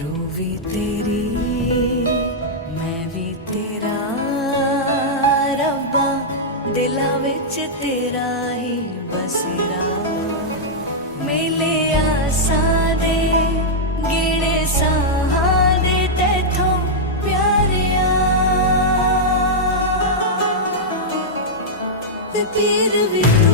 रूह भी तेरी मैं भी तेरा रब्बा दिला विच तेरा ही बसेरा मेले आसां दे गिणे साहां दे तैथों प्यारिया ते पीर भी